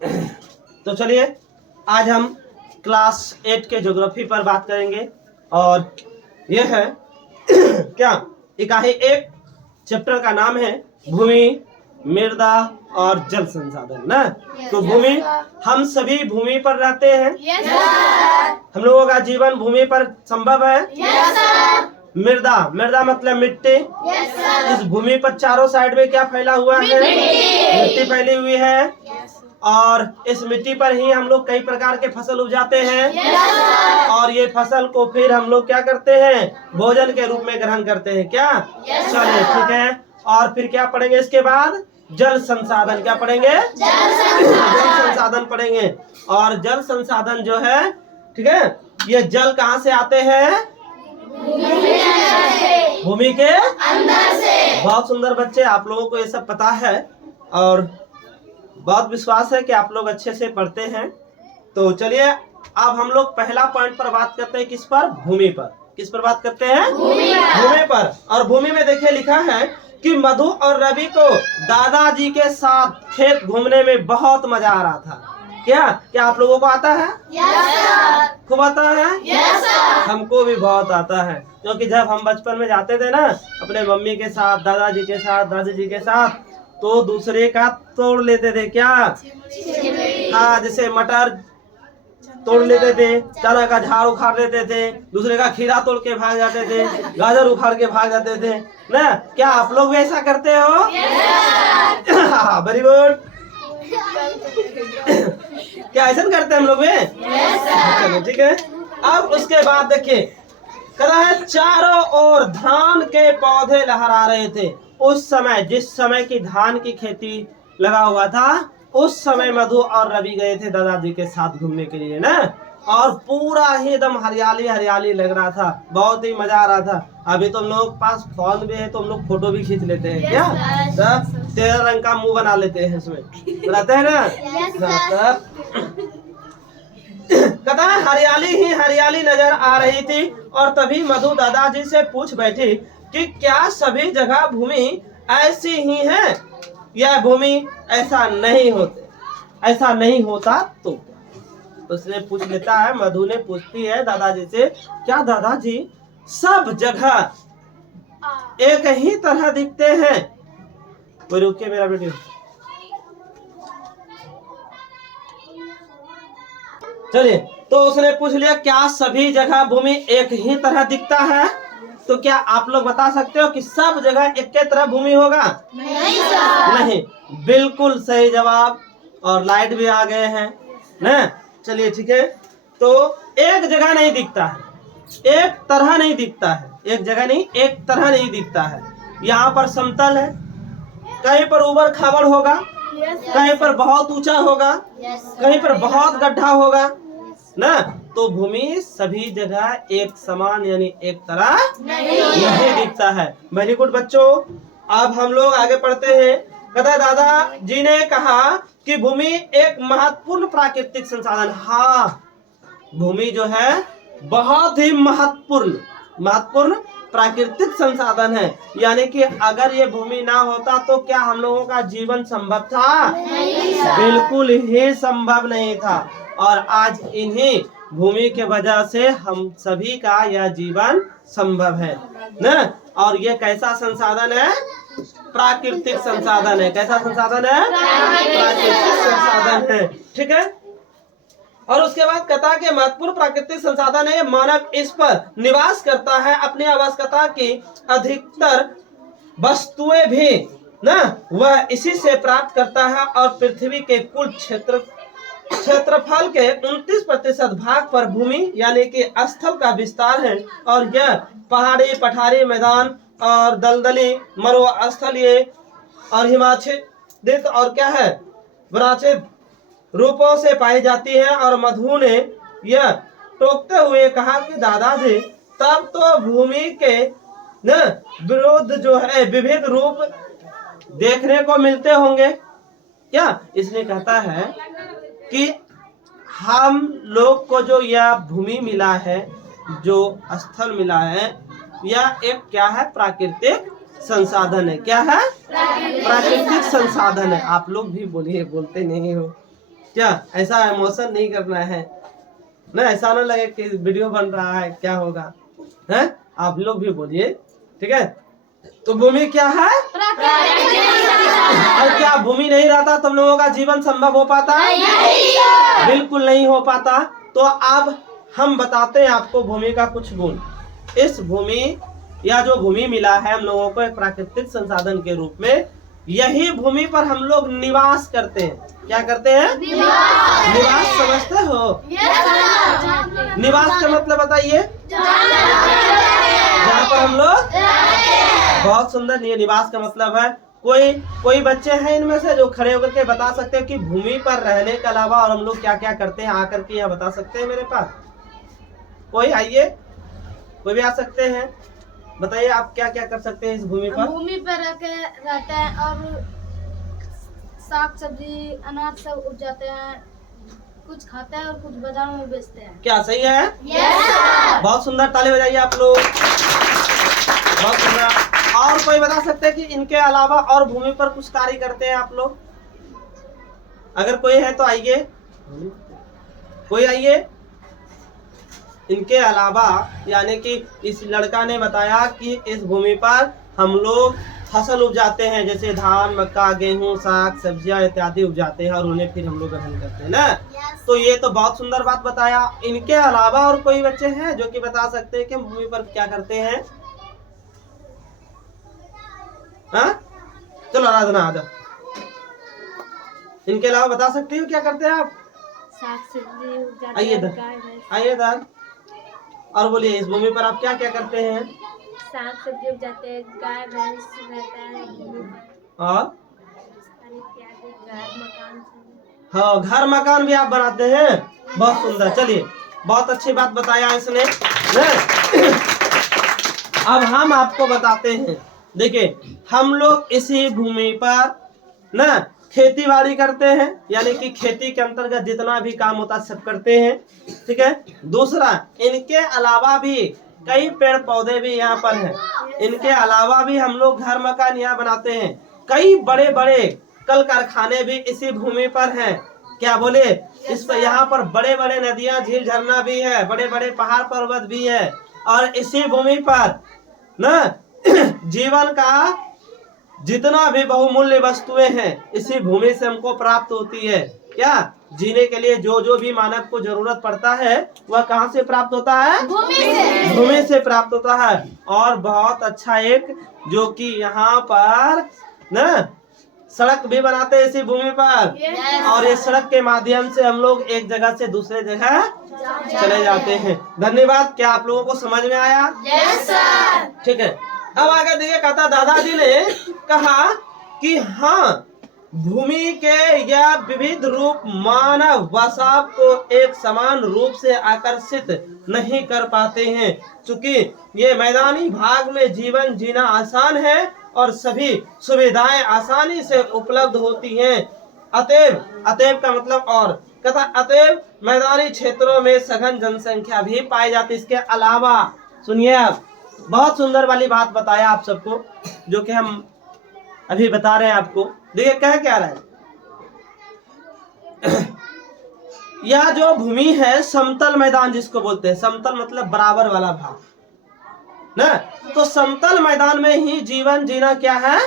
तो चलिए आज हम क्लास 8 के ज्योग्राफी पर बात करेंगे और यह है क्या इकाई 1 चैप्टर का नाम है भूमि, मृदा और जल संसाधन ना। तो भूमि, हम सभी भूमि पर रहते हैं। हम लोगों का जीवन भूमि पर संभव है। मृदा, मृदा मतलब मिट्टी। इस भूमि पर चारों साइड में क्या फैला हुआ है? मिट्टी फैली हुई है और इस मिट्टी पर ही हम लोग कई प्रकार के फसल उपजाते हैं और ये फसल को फिर हम लोग क्या करते हैं? भोजन के रूप में ग्रहण करते हैं। क्या चलिए ठीक है। और फिर क्या पढ़ेंगे इसके बाद? जल संसाधन। क्या पढ़ेंगे? जल संसाधन पढ़ेंगे। और जल संसाधन जो है, ठीक है, ये जल कहाँ से आते हैं? भूमि के अंदर से। बहुत सुंदर बच्चे, आप लोगों को ये सब पता है और बहुत विश्वास है कि आप लोग अच्छे से पढ़ते हैं। तो चलिए अब हम लोग पहला पॉइंट पर बात करते हैं। किस पर? भूमि पर। किस पर बात करते हैं? भूमि पर। और भूमि में देखिए लिखा है कि मधु और रवि को दादाजी के साथ खेत घूमने में बहुत मजा आ रहा था। क्या आप लोगों को आता है? खूब आता है। हमको भी बहुत आता है, क्योंकि जब हम बचपन में जाते थे ना अपने मम्मी के साथ, दादाजी के साथ, दादी जी के साथ, तो दूसरे का तोड़ लेते थे। क्या? हाँ, जैसे मटर तोड़ लेते थे, चना का झाड़ उखाड़ लेते थे, दूसरे का खीरा तोड़ के भाग जाते थे, गाजर उखाड़ के भाग जाते थे ना। क्या आप लोग भी ऐसा करते हो? Very good. क्या ऐसा करते हैं हम लोग में? चलो ठीक है। अब उसके बाद देखिए कह रहा है चारों ओर धान के पौधे लहरा रहे थे। उस समय, जिस समय की धान की खेती लगा हुआ था, उस समय मधु और रवि गए थे दादाजी के साथ घूमने के लिए ना। और पूरा ही एकदम हरियाली हरियाली लग रहा था, बहुत ही मजा आ रहा था। अभी तो हम लोग पास फोन भी है तो हम लोग फोटो भी खींच लेते हैं। क्या तब 13 रंग का मुंह बना लेते हैं, इसमें बनाते हैं ना। कहता है हरियाली ही हरियाली नजर आ रही थी और तभी मधु दादाजी से पूछ बैठी कि क्या सभी जगह भूमि ऐसी ही है या भूमि ऐसा नहीं ऐसा नहीं होता तो उसने पूछ लेता है। मधु ने पूछती है दादाजी से, क्या दादाजी सब जगह एक ही तरह दिखते हैं? कोई रुकिए मेरा वीडियो। चलिए, तो उसने पूछ लिया क्या सभी जगह भूमि एक ही तरह दिखता है? तो क्या आप लोग बता सकते हो कि सब जगह एक ही तरह भूमि होगा? नहीं, बिल्कुल सही जवाब। और लाइट भी आ गए हैं ना। चलिए ठीक है। तो एक जगह नहीं दिखता है, एक तरह नहीं दिखता है, एक जगह नहीं एक तरह नहीं दिखता है। यहाँ पर समतल है, कहीं पर ऊबड़ खाबड़ होगा, कहीं पर बहुत ऊंचा होगा, कहीं पर बहुत गड्ढा होगा ना। तो भूमि सभी जगह एक समान यानी एक तरह नहीं दिखता है। वेरी गुड बच्चों। अब हम लोग आगे पढ़ते हैं। कहता है दादा जी ने कहा कि भूमि एक महत्वपूर्ण प्राकृतिक संसाधन। हाँ, भूमि जो है बहुत ही महत्वपूर्ण प्राकृतिक संसाधन है। यानी कि अगर ये भूमि ना होता तो क्या हम लोगों का जीवन संभव था? बिल्कुल ही संभव नहीं था। और आज इन्हीं भूमि के वजह से हम सभी का यह जीवन संभव है ना। और ये कैसा संसाधन है? प्राकृतिक संसाधन है। कैसा संसाधन है? प्राकृतिक संसाधन है। ठीक है। और उसके बाद कहता है कि महत्वपूर्ण प्राकृतिक संसाधन है, मानव इस पर निवास करता है, अपनी आवश्यकता की अधिकतर वस्तुएं भी ना वह इसी से प्राप्त करता है। और पृथ्वी के कुल क्षेत्रफल के 29% भाग पर भूमि यानी कि स्थल का विस्तार है। और यह पहाड़ी, पठारी, मैदान और दलदली, मरुस्थलीय और हिमाच्छादित और क्या है, वनाच्छादित रूपों से पाई जाती है। और मधु ने यह टोकते हुए कहा कि दादाजी तब तो भूमि के न विरुद्ध जो है विविध रूप देखने को मिलते होंगे। क्या इसलिए कहता है कि हम लोग को जो यह भूमि मिला है, जो स्थल मिला है, यह एक क्या है? प्राकृतिक संसाधन है। क्या है? प्राकृतिक संसाधन है। आप लोग भी बोलिए, बोलते नहीं हो। क्या ऐसा इमोशन नहीं करना है ना, ऐसा ना लगे कि वीडियो बन रहा है क्या होगा है। आप लोग भी बोलिए, ठीक है। तो भूमि क्या है? और क्या भूमि नहीं रहता तुम लोगों का जीवन संभव हो पाता? बिल्कुल नहीं हो पाता। तो अब हम बताते हैं आपको भूमि का कुछ गुण। इस भूमि या जो भूमि मिला है हम लोगों को एक प्राकृतिक संसाधन के रूप में, यही भूमि पर हम लोग निवास करते हैं। क्या करते हैं? निवास समझते हो? निवास का मतलब बताइए। जहाँ पर हम लोग, बहुत सुंदर। ये निवास का मतलब है, कोई बच्चे हैं इनमें से जो खड़े होकर के बता सकते हैं कि भूमि पर रहने के अलावा और हम लोग क्या क्या करते हैं, आकर के यहाँ बता सकते हैं मेरे पास? कोई आइए, कोई भी आ सकते हैं। बताइए आप क्या क्या कर सकते हैं इस भूमि पर? भूमि पर रहते हैं और साग सब्जी अनाज सब उपजाते हैं, कुछ खाते हैं और कुछ बाजार में बेचते हैं। क्या सही है? यस। बहुत सुंदर, ताली बजाइए आप लोग। बहुत सुंदर। और कोई बता सकते हैं कि इनके अलावा और भूमि पर कुछ कार्य करते हैं आप लोग? अगर कोई है तो आइए, कोई आइए। इनके अलावा यानी कि इस लड़का ने बताया कि इस भूमि पर हम लोग फसल उपजाते हैं, जैसे धान, मक्का, गेहूं, साग सब्जियां इत्यादि उपजाते हैं और उन्हें फिर हम लोग ग्रहण करते हैं ना। तो ये तो बहुत सुंदर बात बताया। इनके अलावा और कोई बच्चे हैं जो कि बता सकते हैं कि भूमि पर क्या करते हैं? हाँ, चलो आराधना आ जाओ। इनके अलावा बता सकते हो क्या करते हैं आप? साग सब्जी उपजाते आइए हैं, इधर, गाय भैंस। आइए इधर और बोलिए, इस भूमि पर आप क्या क्या करते हैं? साग सब्जी उपजाते हैं, गाय भैंस रहता है भूमि पर, और इत्यादि घर मकान सब। हाँ, घर मकान भी आप बनाते हैं। बहुत सुंदर। चलिए, बहुत अच्छी बात बताया इसने। अब हम आपको बताते हैं। देखिए, हम लोग इसी भूमि पर ना खेती बाड़ी करते हैं, यानी कि खेती के अंतर्गत जितना भी काम होता है सब करते हैं, ठीक है। दूसरा, इनके अलावा भी कई पेड़ पौधे भी यहाँ पर हैं। इनके अलावा भी हम लोग घर मकान यहाँ बनाते हैं। कई बड़े बड़े कल कारखाने भी इसी भूमि पर हैं। क्या बोले? इस पर यहाँ पर बड़े बड़े नदियाँ, झील, झरना भी है, बड़े बड़े पहाड़ पर्वत भी है। और इसी भूमि पर ना जीवन का जितना भी बहुमूल्य वस्तुएं हैं इसी भूमि से हमको प्राप्त होती है। क्या? जीने के लिए जो जो भी मानव को जरूरत पड़ता है वह कहाँ से प्राप्त होता है? भूमि से प्राप्त होता है। और बहुत अच्छा एक जो कि यहाँ पर ना सड़क भी बनाते हैं इसी भूमि पर। और ये सड़क के माध्यम से हम लोग एक जगह से दूसरे जगह चले जाते हैं। धन्यवाद। क्या आप लोगों को समझ में आया? Yes sir. ठीक है। अब आगे देखिए, कहता दादाजी ने कहा कि हाँ, भूमि के यह विविध रूप मानव वसा को एक समान रूप से आकर्षित नहीं कर पाते हैं, क्योंकि ये मैदानी भाग में जीवन जीना आसान है और सभी सुविधाएं आसानी से उपलब्ध होती हैं। अतएव का मतलब और कहता, अतएव मैदानी क्षेत्रों में सघन जनसंख्या भी पाई जाती। इसके अलावा सुनिए, आप बहुत सुंदर वाली बात बताया आप सबको, जो कि हम अभी बता रहे हैं आपको। देखिए कह क्या रहा है। यह जो भूमि है समतल मैदान जिसको बोलते हैं, समतल मतलब बराबर वाला भाग ना। तो समतल मैदान में ही जीवन जीना क्या है?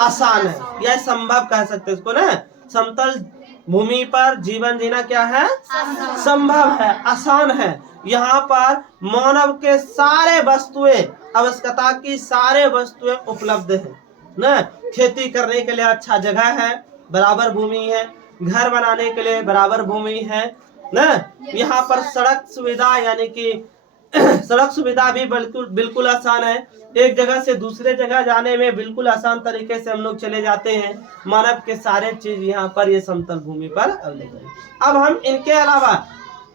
आसान है, यह संभव कह सकते हैं इसको ना। समतल भूमि पर जीवन जीना क्या है? संभव है, आसान है। यहाँ पर मानव के सारे वस्तुएं, आवश्यकता की सारे वस्तुएं उपलब्ध है ना। खेती करने के लिए अच्छा जगह है, बराबर भूमि है। घर बनाने के लिए बराबर भूमि है ना। यहाँ पर सड़क सुविधा यानी कि सड़क सुविधा भी बिल्कुल आसान है। एक जगह से दूसरे जगह जाने में बिल्कुल आसान तरीके से हम लोग चले जाते हैं। मानव के सारे चीज यहाँ पर ये समतल भूमि पर अवेलेबल है। अब हम इनके अलावा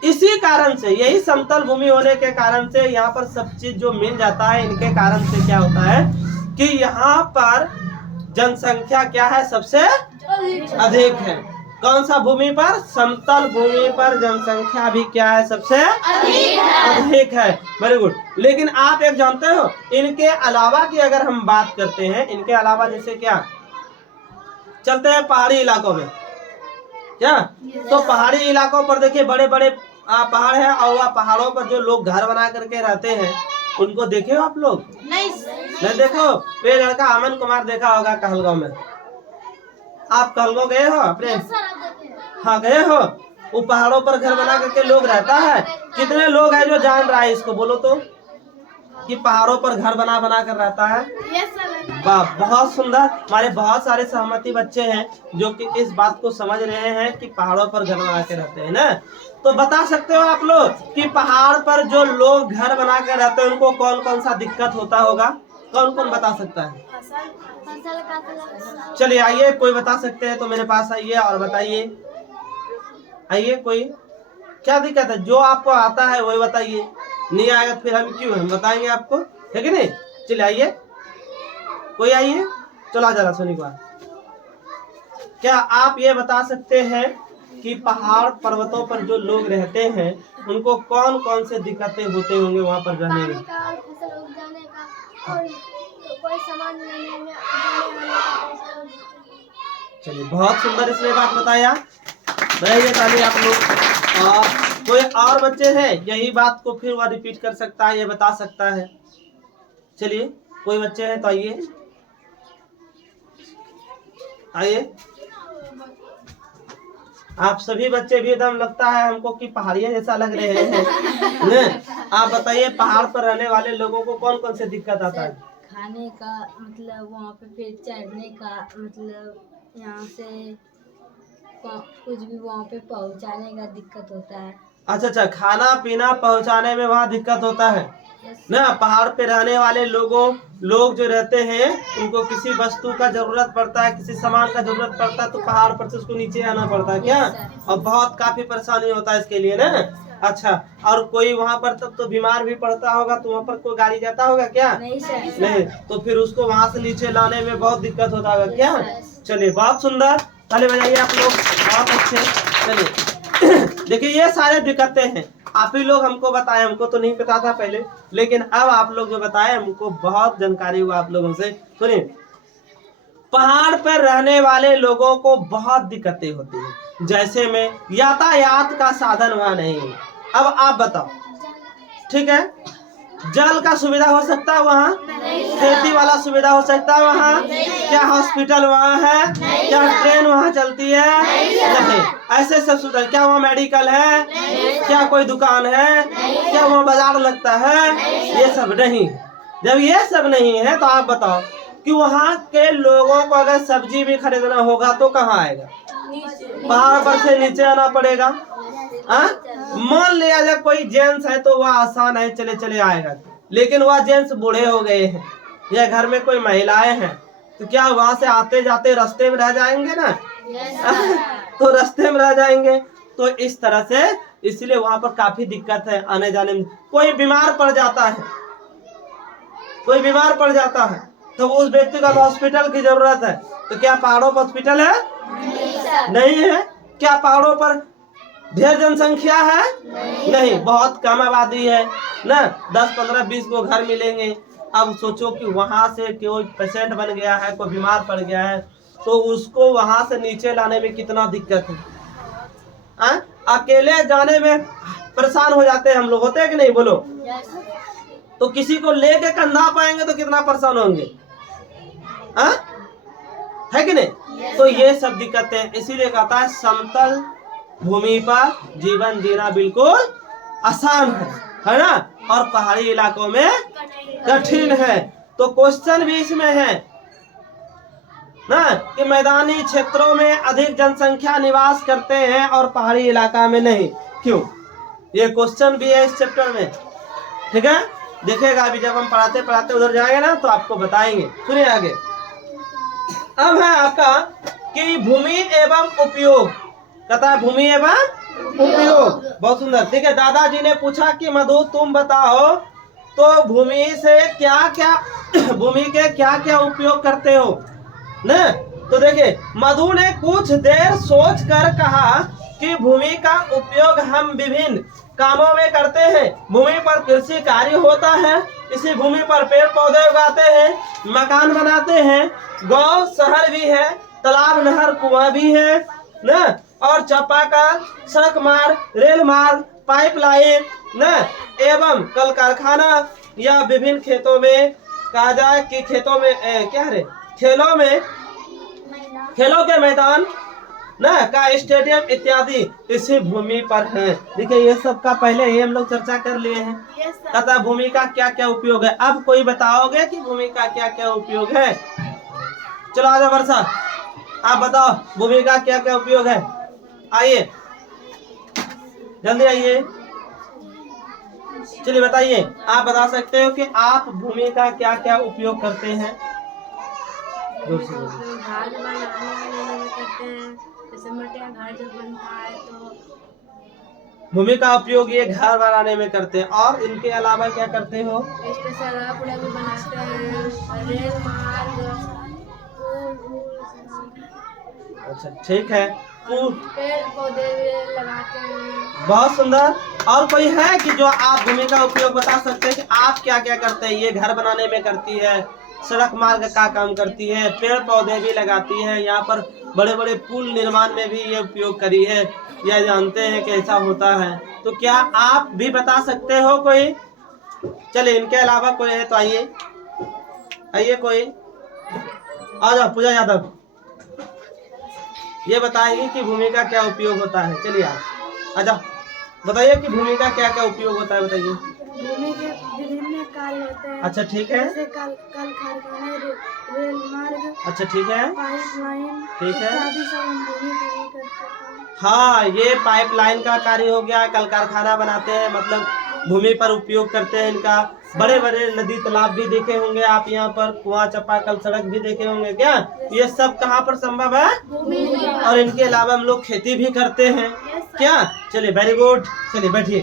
इसी कारण से, यही समतल भूमि होने के कारण से यहाँ पर सब चीज जो मिल जाता है, इनके कारण से क्या होता है कि यहाँ पर जनसंख्या क्या है? सबसे अधिक है। कौन सा भूमि पर? समतल भूमि पर जनसंख्या भी क्या है? सबसे अधिक है। Very good. लेकिन आप एक जानते हो, इनके अलावा की अगर हम बात करते हैं, इनके अलावा जैसे क्या चलते हैं पहाड़ी इलाकों में, क्या? तो पहाड़ी इलाकों पर देखिए बड़े बड़े पहाड़ है, और वह पहाड़ों पर जो लोग घर बना करके रहते हैं उनको देखे हो आप लोग? नहीं देखो। वे लड़का अमन कुमार देखा होगा कहलगांव में। आप कहलगांव गए हो अपने? हाँ गए हो। वो पहाड़ों पर घर बना करके लोग रहता है। कितने लोग हैं जो जान रहा है इसको, बोलो तो, कि पहाड़ों पर घर बना बना कर रहता है? वाह, बहुत सुंदर। हमारे बहुत सारे सहमति बच्चे हैं जो कि इस बात को समझ रहे हैं कि पहाड़ों पर घर बना के रहते हैं ना। तो बता सकते हो आप लोग कि पहाड़ पर जो लोग घर बना के रहते हैं उनको कौन कौन सा दिक्कत होता होगा? कौन कौन बता सकता है? चलिए आइए, कोई बता सकते हैं तो मेरे पास आइए और बताइए। आइए, कोई क्या दिक्कत है? जो आपको आता है वही बताइए, नहीं आएगा फिर हम क्यों, हम बताएंगे आपको, है कि नहीं? चलिए आइए, कोई आइए। चलो आ जरा सुनी बात। क्या आप ये बता सकते हैं कि पहाड़ पर्वतों पर जो लोग रहते हैं उनको कौन कौन से दिक्कतें होते होंगे वहाँ पर रहने में? फसल उग जाने का और कोई सामान लेने में चलिए, बहुत सुंदर इसमें बात बताया। बताइए ताली आप लोग। और कोई और बच्चे हैं यही बात को फिर वह रिपीट कर सकता है, ये बता सकता है? चलिए, कोई बच्चे हैं तो आइए आइए। आप सभी बच्चे भी एकदम लगता है हमको कि पहाड़ियाँ जैसा लग रहे हैं। आप बताइए, पहाड़ पर रहने वाले लोगों को कौन कौन से दिक्कत आता है? खाने का मतलब, वहाँ पे फिर चढ़ने का मतलब, यहाँ से कुछ भी वहाँ पे पहुँचाने का दिक्कत होता है। अच्छा, खाना पीना पहुँचाने में वहाँ दिक्कत होता है ना। पहाड़ पे रहने वाले लोग जो रहते हैं उनको किसी वस्तु का जरूरत पड़ता है, किसी सामान का जरूरत पड़ता है तो पहाड़ पर से उसको नीचे आना पड़ता है क्या? और बहुत काफी परेशानी होता है इसके लिए ना। अच्छा, और कोई वहाँ पर तब तो बीमार भी पड़ता होगा, तो वहाँ पर कोई गाड़ी जाता होगा क्या? नहीं, तो फिर उसको वहाँ से नीचे लाने में बहुत दिक्कत होता होगा क्या? चलिए, बहुत सुंदर, ताली बजाइए आप लोग, बहुत अच्छे। चलिए देखिए, ये सारे दिक्कतें हैं, आप ही लोग हमको बताए, हमको तो नहीं पता था पहले, लेकिन अब आप लोग जो बताए हमको बहुत जानकारी हुआ आप लोगों से। सुनिए, पहाड़ पर रहने वाले लोगों को बहुत दिक्कतें होती हैं, जैसे में यातायात का साधन वहाँ नहीं है। अब आप बताओ, ठीक है, जल का सुविधा हो सकता है वहाँ? खेती वाला सुविधा हो सकता है वहाँ? क्या हॉस्पिटल वहाँ है? क्या ट्रेन वहाँ चलती है? नहीं। ऐसे सब सुविधा, क्या वहाँ मेडिकल है? क्या कोई दुकान है? क्या वहाँ बाजार लगता है? ये सब नहीं। जब ये सब नहीं है तो आप बताओ कि वहाँ के लोगों को अगर सब्जी भी खरीदना होगा तो कहाँ आएगा? पहाड़ पर से नीचे आना पड़ेगा। मान लिया जाए कोई जेंट्स है तो वह आसान है, चले चले आएगा, लेकिन वह जेंट्स बूढ़े हो गए हैं या घर में कोई महिलाएं हैं तो क्या वहां से आते जाते रास्ते में रह जाएंगे ना? तो रास्ते में रह जाएंगे। तो इस तरह से, इसलिए वहां पर काफी दिक्कत है आने जाने में। कोई बीमार पड़ जाता है तो उस व्यक्ति को हॉस्पिटल की जरूरत है, तो क्या पहाड़ों पर हॉस्पिटल है? नहीं है। क्या पहाड़ों पर ढेर जनसंख्या है? नहीं, बहुत कम आबादी है ना, 10, 15, 20 को घर मिलेंगे। अब सोचो कि वहां से कोई पेशेंट बन गया है, कोई बीमार पड़ गया है, तो उसको वहां से नीचे लाने में कितना दिक्कत है। अकेले जाने में परेशान हो जाते हैं हम लोग, होते हैं कि नहीं, बोलो? तो किसी को लेके कंधा पाएंगे तो कितना परेशान होंगे, है कि नहीं? तो ये सब दिक्कतें, इसीलिए कहता है समतल भूमि पर जीवन जीना बिल्कुल आसान है ना, और पहाड़ी इलाकों में कठिन है। तो क्वेश्चन भी इसमें है ना कि मैदानी क्षेत्रों में अधिक जनसंख्या निवास करते हैं और पहाड़ी इलाका में नहीं, क्यों? ये क्वेश्चन भी है इस चैप्टर में, ठीक है? देखिएगा अभी जब हम पढ़ाते पढ़ाते उधर जाएंगे ना तो आपको बताएंगे। सुनिए आगे। अब है आपका कि भूमि एवं उपयोग, कहता है भूमि एवं उपयोग, बहुत सुंदर। ठीक है, दादाजी ने पूछा कि मधु तुम बताओ तो भूमि से क्या क्या, भूमि के क्या क्या उपयोग करते हो ना? तो देखिए, मधु ने कुछ देर सोच कर कहा कि भूमि का उपयोग हम विभिन्न कामों में करते हैं। भूमि पर कृषि कार्य होता है, इसी भूमि पर पेड़ पौधे उगाते हैं, मकान बनाते हैं, गांव शहर भी है, तालाब नहर कुआं भी है ना, और चापाकल, सड़क मार्ग, रेल मार्ग, पाइपलाइन न एवं कल कारखाना या विभिन्न खेतों में कहा जाए कि खेतों में खेलों के मैदान न का स्टेडियम इत्यादि इसी भूमि पर है। देखिए ये सब का पहले ही हम लोग चर्चा कर लिए हैं तथा भूमि का क्या क्या उपयोग है। अब कोई बताओगे कि भूमि का क्या क्या उपयोग है? चलो आजा वर्षा, आप बताओ भूमि का क्या क्या उपयोग है। आइए जल्दी आइए, चलिए बताइए, आप बता सकते हो कि आप भूमि का क्या क्या उपयोग करते हैं? जोर से बोलिए। घर बनाने में करते हैं, जैसे मटिया घर जब बनता है तो भूमि का उपयोग ये घर बनाने में करते हैं, और इनके अलावा क्या करते हो? इस पे सड़क उड़क भी बनाते हैं, रेल मार्ग, अच्छा ठीक है, पेड़ पौधे भी लगाते हैं। बहुत सुंदर। और कोई है कि जो आप भूमि का उपयोग बता सकते हैं कि आप क्या क्या करते हैं? ये घर बनाने में करती है, सड़क मार्ग का काम करती है, पेड़ पौधे भी लगाती है, यहाँ पर बड़े बड़े पुल निर्माण में भी ये उपयोग करी है, या जानते हैं कि ऐसा होता है। तो क्या आप भी बता सकते हो कोई? चलिए इनके अलावा कोई है तो आइए, आइए कोई आ जाओ। पूजा यादव ये बताएंगे कि भूमि का क्या उपयोग होता है। चलिए आप आ जाओ, बताइए कि भूमि का क्या क्या उपयोग होता है, बताइए। भूमि के विभिन्न कार्य होते हैं। अच्छा ठीक है, जैसे कल कारखाने, रेल मार्ग, अच्छा ठीक है, पाइपलाइन, ठीक है। इत्यादि सब हम भूमि के लिए करते हैं। हाँ ये पाइपलाइन का कार्य हो गया, कल कारखाना बनाते हैं, मतलब भूमि पर उपयोग करते हैं इनका। बड़े बड़े नदी तालाब भी देखे होंगे आप, यहाँ पर कुआं चापाकल सड़क भी देखे होंगे। क्या ये सब कहाँ पर संभव है? और इनके अलावा हम लोग खेती भी करते हैं। क्या? चलिए वेरी गुड, चलिए बैठिए।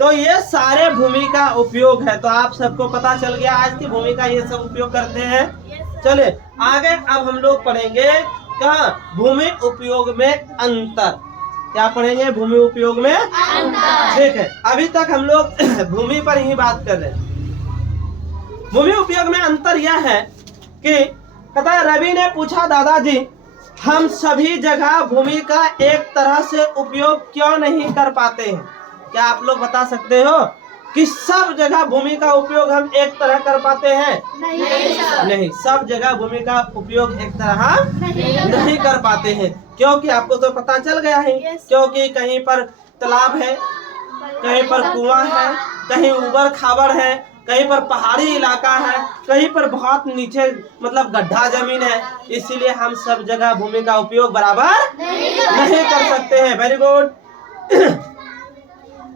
तो ये सारे भूमि का उपयोग है, तो आप सबको पता चल गया आज की भूमि का ये सब उपयोग करते हैं। चलिए आगे अब हम लोग पढ़ेंगे कहाँ? भूमि उपयोग में अंतर। क्या पढ़ेंगे? भूमि उपयोग में अंतर। ठीक है, अभी तक हम लोग भूमि पर ही बात कर रहे हैं। भूमि उपयोग में अंतर यह है कि कहता है, रवि ने पूछा दादाजी हम सभी जगह भूमि का एक तरह से उपयोग क्यों नहीं कर पाते हैं? क्या आप लोग बता सकते हो कि सब जगह भूमि का उपयोग हम एक तरह कर पाते हैं? नहीं, सब जगह भूमि का उपयोग एक तरह नहीं कर पाते हैं, क्योंकि आपको तो पता चल गया है। क्योंकि कहीं पर तालाब है, कहीं पर कुआं है, कहीं ऊबड़ खाबड़ है, कहीं पर पहाड़ी इलाका है, कहीं पर बहुत नीचे मतलब गड्ढा जमीन है, इसीलिए हम सब जगह भूमि का उपयोग बराबर नहीं कर सकते हैं। वेरी गुड,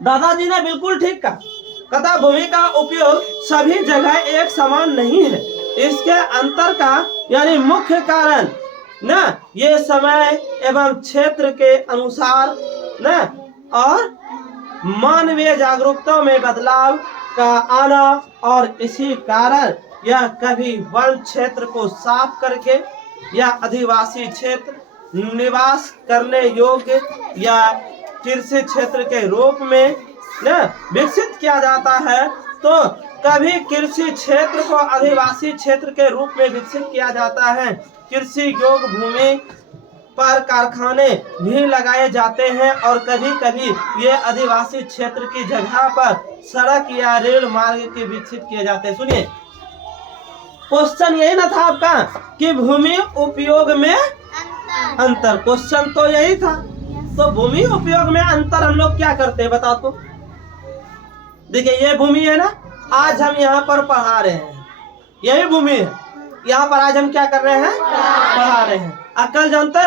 दादाजी ने बिल्कुल ठीक कहा। कहता भूमि का उपयोग सभी जगह एक समान नहीं है। इसके अंतर का यानी मुख्य कारण न ये समय एवं क्षेत्र के अनुसार न और मानवीय जागरूकता में बदलाव का आना, और इसी कारण यह कभी वन क्षेत्र को साफ करके या आदिवासी क्षेत्र निवास करने योग्य या कृषि क्षेत्र के रूप में न विकसित किया जाता है, तो कभी कृषि क्षेत्र को आदिवासी क्षेत्र के रूप में विकसित किया जाता है। कृषि योग्य भूमि पर कारखाने भी लगाए जाते हैं, और कभी कभी ये आदिवासी क्षेत्र की जगह पर सड़क या रेल मार्ग के विकसित किए जाते हैं। सुनिए क्वेश्चन यही ना था आपका कि भूमि उपयोग में अंतर, क्वेश्चन तो यही था। तो भूमि उपयोग में अंतर हम लोग क्या करते हैं बताओ तो? देखिए ये भूमि है ना, आज हम यहाँ पर पढ़ा रहे हैं, यही भूमि है। यहाँ पर आज हम क्या कर रहे हैं? पढ़ा रहे हैं। अकल जानते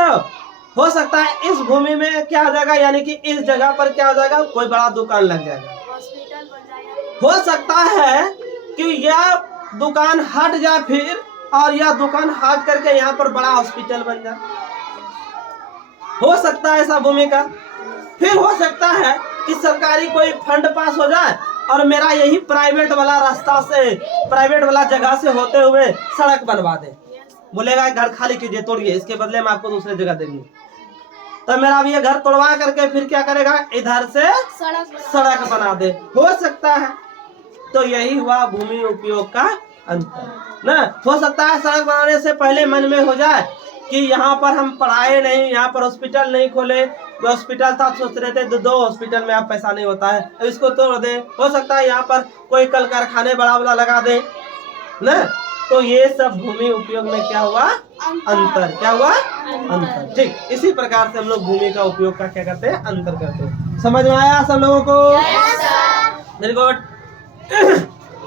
हो सकता है इस भूमि में क्या हो जाएगा, यानी कि इस जगह पर क्या हो जाएगा, कोई बड़ा दुकान लग जाएगा, हॉस्पिटल बन जाएगा। हो सकता है कि यह दुकान हट जाए फिर, और यह दुकान हट करके यहाँ पर बड़ा हॉस्पिटल बन जाए, हो सकता है ऐसा भूमि का। फिर हो सकता है कि सरकारी कोई फंड पास हो जाए और मेरा यही प्राइवेट वाला रास्ता से, प्राइवेट वाला जगह से होते हुए सड़क बनवा दे, बोलेगा घर खाली कीजिए, तोड़िए, इसके बदले में आपको दूसरी जगह देंगे। तो मेरा भी ये घर तोड़वा करके फिर क्या करेगा, इधर से सड़क बना दे, हो सकता है। तो यही हुआ भूमि उपयोग का अंतर। न हो सकता है सड़क बनाने से पहले मन में हो जाए कि यहाँ पर हम पढ़ाए नहीं, यहाँ पर हॉस्पिटल नहीं खोले। जो हॉस्पिटल था सोच रहे थे दो हॉस्पिटल में अब पैसा नहीं होता है, अब इसको तोड़ दे। हो सकता है यहाँ पर कोई कल कारखाने बड़ा बड़ा लगा दे ना। तो ये सब भूमि उपयोग में क्या हुआ, अंतर। क्या हुआ, अंतर। ठीक इसी प्रकार से हम लोग भूमि का उपयोग का क्या करते हैं, अंतर करते हैं। समझ में आया सब लोगों को? Very good.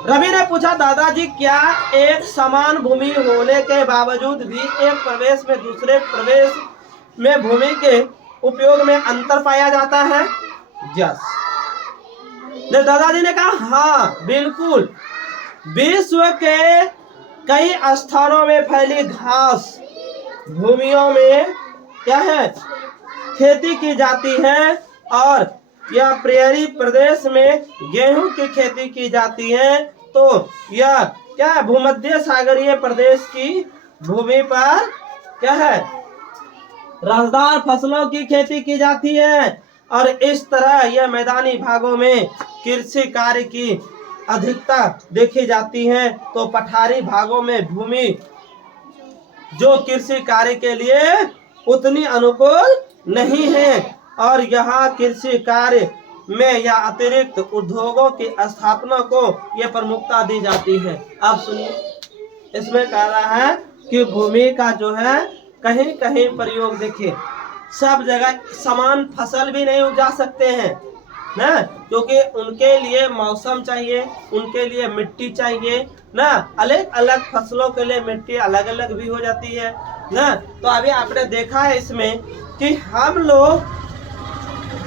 रवि ने पूछा दादाजी क्या एक समान भूमि होने के बावजूद भी एक प्रदेश में दूसरे प्रदेश में भूमि के उपयोग में अंतर पाया जाता है? यस। दादाजी ने कहा हाँ बिल्कुल। विश्व के कई स्थानों में फैली घास भूमियों में क्या है, खेती की जाती है, और यह प्रेरी प्रदेश में गेहूं की खेती की जाती है। तो यह क्या है, भूमध्य सागरीय प्रदेश की भूमि पर क्या है, रसदार फसलों की खेती की जाती है। और इस तरह यह मैदानी भागों में कृषि कार्य की अधिकता देखी जाती है। तो पठारी भागों में भूमि जो कृषि कार्य के लिए उतनी अनुकूल नहीं है, और यहाँ कृषि कार्य में या अतिरिक्त उद्योगों की स्थापना को यह प्रमुखता दी जाती है। अब सुनिए, इसमें कह रहा है कि भूमि का जो है कहीं कहीं प्रयोग देखिए, सब जगह समान फसल भी नहीं उगा सकते हैं ना, क्योंकि उनके लिए मौसम चाहिए, उनके लिए मिट्टी चाहिए ना। अलग अलग फसलों के लिए मिट्टी अलग अलग भी हो जाती है ना। तो अभी आपने देखा है इसमें कि हम लोग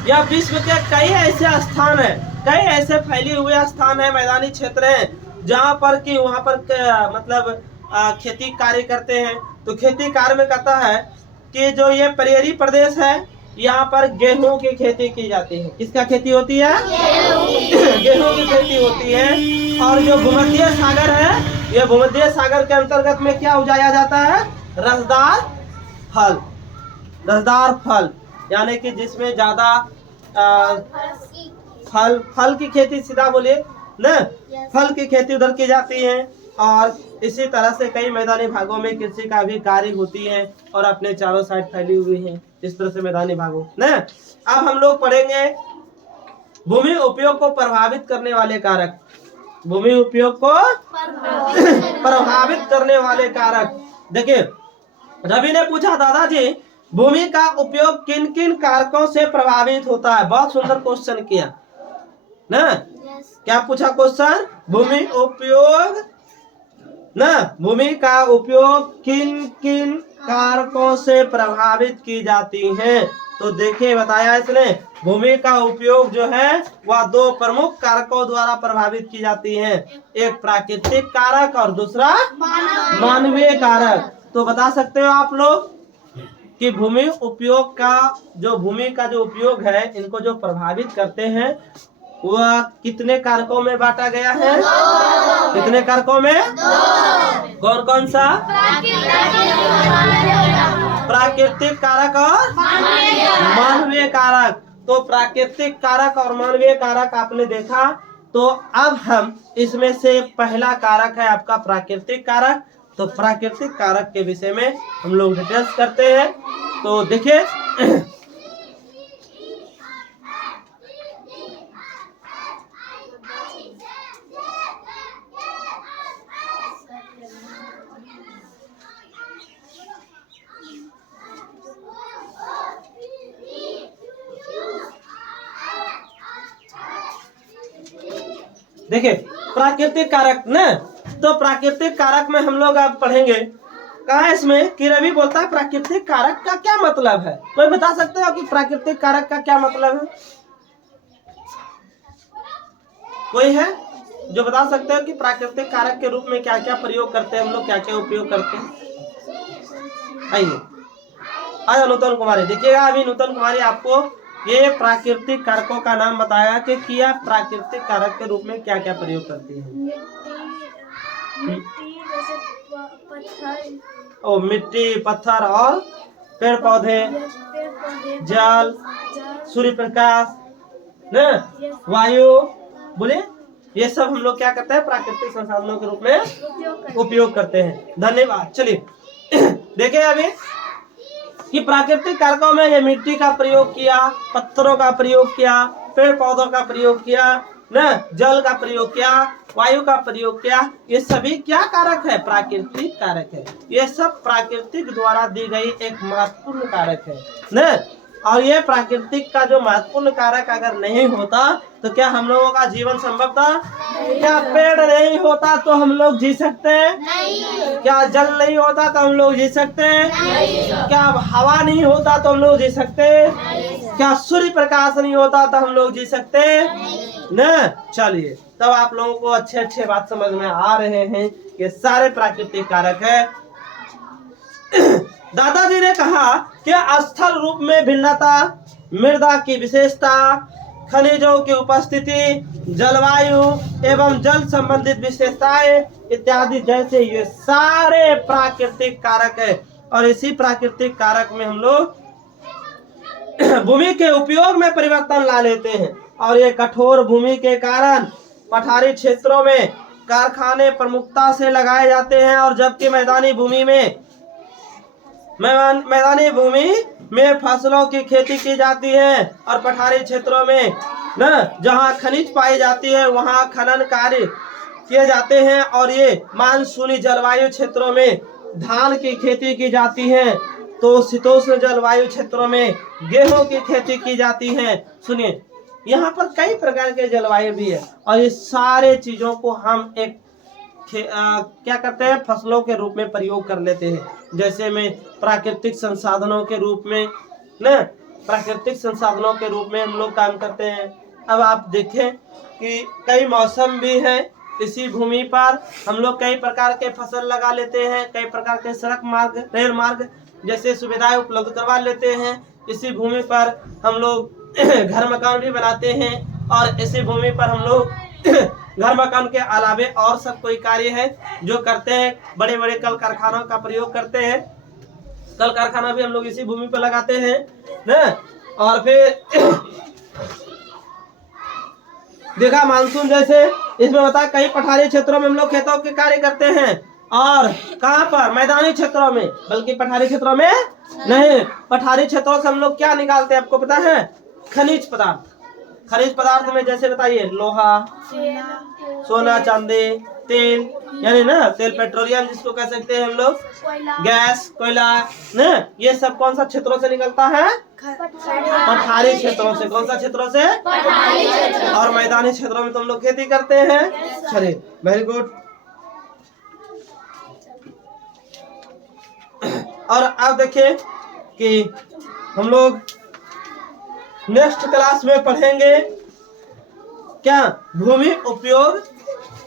या विश्व के कई ऐसे स्थान है, कई ऐसे फैले हुए स्थान है, मैदानी क्षेत्र हैं जहाँ पर कि वहाँ पर मतलब खेती कार्य करते हैं। तो खेती कार्य में कहता है कि जो ये प्रेरी प्रदेश है यहाँ पर गेहूं की खेती की जाती है। किसका खेती होती है? गेहूं की खेती होती है। और जो भूमध्य सागर है, ये भूमध्य सागर के अंतर्गत में क्या उगाया जाता है? रसदार फल। रसदार फल यानी कि जिसमें ज्यादा फल की खेती, सीधा बोलिए ना, फल की खेती उधर की जाती है। और इसी तरह से कई मैदानी भागों में कृषि का भी कार्य होती है और अपने चारों साइड फैली हुई है। इस तरह से मैदानी भागों ना। अब हम लोग पढ़ेंगे भूमि उपयोग को प्रभावित करने वाले कारक। भूमि उपयोग को प्रभावित करने वाले कारक। देखिए, रवि ने पूछा दादाजी भूमि का उपयोग किन किन कारकों से प्रभावित होता है? बहुत सुंदर क्वेश्चन किया ना। क्या पूछा क्वेश्चन? भूमि उपयोग ना, भूमि का उपयोग किन किन कारकों से प्रभावित की जाती है? तो देखिए बताया इसने, भूमि का उपयोग जो है वह दो प्रमुख कारकों द्वारा प्रभावित की जाती है। एक प्राकृतिक कारक और दूसरा मानवीय कारक। तो बता सकते हो आप लोग कि भूमि उपयोग का जो उपयोग है, इनको जो प्रभावित करते हैं वह कितने कारकों में बांटा गया है? कितने कारकों में? कौन कौन सा? प्राकृतिक कारक और मानवीय कारक। तो प्राकृतिक कारक और मानवीय कारक आपने देखा। तो अब हम इसमें से पहला कारक है आपका प्राकृतिक कारक। तो प्राकृतिक कारक के विषय में हम लोग डिस्कस करते हैं। तो देखिए देखिए प्राकृतिक कारक ना। तो प्राकृतिक कारक में हम लोग अब पढ़ेंगे। कहा इसमें कि रवि बोलता है प्राकृतिक कारक का क्या मतलब है? कोई बता सकते हो कि प्राकृतिक कारक का क्या मतलब है? कोई है जो बता सकते हो कि प्राकृतिक कारक के रूप में क्या क्या प्रयोग करते हैं हम लोग, क्या क्या उपयोग करते हैं? आइए आइए नूतन कुमारी देखिएगा। अभी नूतन कुमारी आपको ये प्राकृतिक कारकों का नाम बताया कि किया प्राकृतिक कारक के रूप में क्या क्या प्रयोग करती है। मिट्टी, पत्थर और पेड़ पौधे, जल, सूर्य प्रकाश न, वायु, बोले ये सब हम लोग क्या करते हैं? प्राकृतिक संसाधनों के रूप में उपयोग करते हैं। धन्यवाद। चलिए देखिए अभी कि प्राकृतिक कारकों में ये मिट्टी का प्रयोग किया, पत्थरों का प्रयोग किया, पेड़ पौधों का प्रयोग किया, न जल का प्रयोग किया, वायु का प्रयोग किया। ये सभी क्या कारक है? प्राकृतिक कारक है। ये सब प्राकृतिक द्वारा दी गई एक महत्वपूर्ण कारक है न। और ये प्राकृतिक का जो महत्वपूर्ण कारक अगर नहीं होता तो क्या हम लोगों का जीवन संभव था? क्या पेड़ नहीं होता तो हम लोग जी सकते? नहीं। क्या जल नहीं होता तो हम लोग जी सकते? नहीं। क्या हवा नहीं होता तो हम लोग जी सकते? नहीं। क्या सूर्य प्रकाश नहीं होता तो हम लोग जी सकते? न। चलिए, तब आप लोगों को अच्छे अच्छे बात समझ में आ रहे हैं। ये सारे प्राकृतिक कारक है। दादाजी ने कहा कि स्थल रूप में भिन्नता, मृदा की विशेषता, खनिजों की उपस्थिति, जलवायु एवं जल संबंधित विशेषताएं इत्यादि जैसे ये सारे प्राकृतिक कारक है। और इसी प्राकृतिक कारक में हम लोग भूमि के उपयोग में परिवर्तन ला लेते हैं। और ये कठोर भूमि के कारण पठारी क्षेत्रों में कारखाने प्रमुखता से लगाए जाते हैं, और जबकि मैदानी भूमि में फसलों की खेती की जाती है। और पठारी क्षेत्रों में न जहाँ खनिज पाई जाती है वहाँ खनन कार्य किए जाते हैं। और ये मानसूनी जलवायु क्षेत्रों में धान की खेती की जाती है, तो शीतोष्ण जलवायु क्षेत्रों में गेहूं की खेती की जाती है। सुनिए, यहाँ पर कई प्रकार के जलवायु भी है, और ये सारे चीजों को हम एक क्या करते हैं? फसलों के रूप में प्रयोग कर लेते हैं। जैसे में प्राकृतिक संसाधनों के रूप में न, प्राकृतिक संसाधनों के रूप में हम लोग काम करते हैं। अब आप देखें कि कई मौसम भी है, इसी भूमि पर हम लोग कई प्रकार के फसल लगा लेते हैं, कई प्रकार के सड़क मार्ग, रेल मार्ग जैसे सुविधाएं उपलब्ध करवा लेते हैं। इसी भूमि पर हम लोग घर मकान भी बनाते हैं, और इसी भूमि पर हम लोग घर मकान के अलावे और सब कोई कार्य है जो करते हैं। बड़े बड़े कल कारखानों का प्रयोग करते हैं, कल कारखाना भी हम लोग इसी भूमि पर लगाते हैं न। और फिर देखा मानसून जैसे इसमें बता, कई पठारी क्षेत्रों में हम लोग खेतों के कार्य करते हैं। और कहाँ पर? मैदानी क्षेत्रों में, बल्कि पठारी क्षेत्रों में नहीं। पठारी क्षेत्रों से हम लोग क्या निकालते हैं आपको पता है? खनिज पदार्थ। खनिज पदार्थ में जैसे बताइए, लोहा, सोना, चांदी, तेल, यानी ना तेल, पेट्रोलियम जिसको कह सकते हैं हम लोग, गैस, कोयला न, ये सब कौन सा क्षेत्रों से निकलता है? पठारी क्षेत्रों से। कौन सा क्षेत्रों से? और मैदानी क्षेत्रों में तो हम लोग खेती करते हैं। चलिए, वेरी गुड। और अब देखिए कि हम लोग नेक्स्ट क्लास में पढ़ेंगे क्या? भूमि उपयोग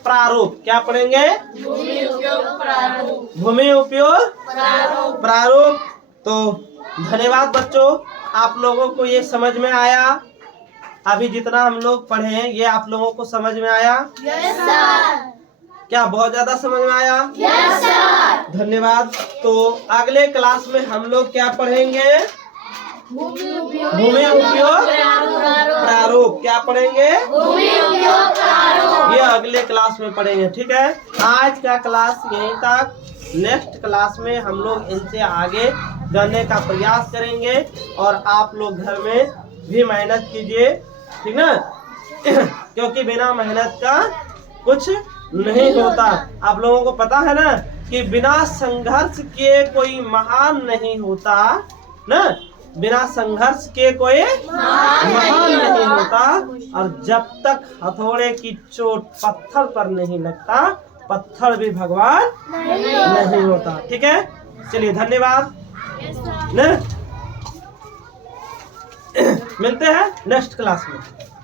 प्रारूप। क्या पढ़ेंगे? भूमि उपयोग प्रारूप। तो धन्यवाद बच्चों, आप लोगों को ये समझ में आया? अभी जितना हम लोग पढ़े हैं ये आप लोगों को समझ में आया? Yes sir. क्या बहुत ज्यादा समझ में आया? Yes sir. धन्यवाद। तो अगले क्लास में हम लोग क्या पढ़ेंगे? भूमि उपयोग प्रारूप। क्या पढ़ेंगे? भूमि उपयोग प्रारूप। ये अगले क्लास में पढ़ेंगे, ठीक है। आज का क्लास यहीं तक। नेक्स्ट क्लास में हम लोग इनसे आगे जानने का प्रयास करेंगे, और आप लोग घर में भी मेहनत कीजिए, ठीक ना। क्योंकि बिना मेहनत का कुछ नहीं होता। आप लोगों को पता है ना कि बिना संघर्ष के कोई महान नहीं होता ना। बिना संघर्ष के कोई महान नहीं होता। और जब तक हथौड़े की चोट पत्थर पर नहीं लगता, पत्थर भी भगवान नहीं होता। ठीक है, चलिए धन्यवाद। मिलते हैं नेक्स्ट क्लास में।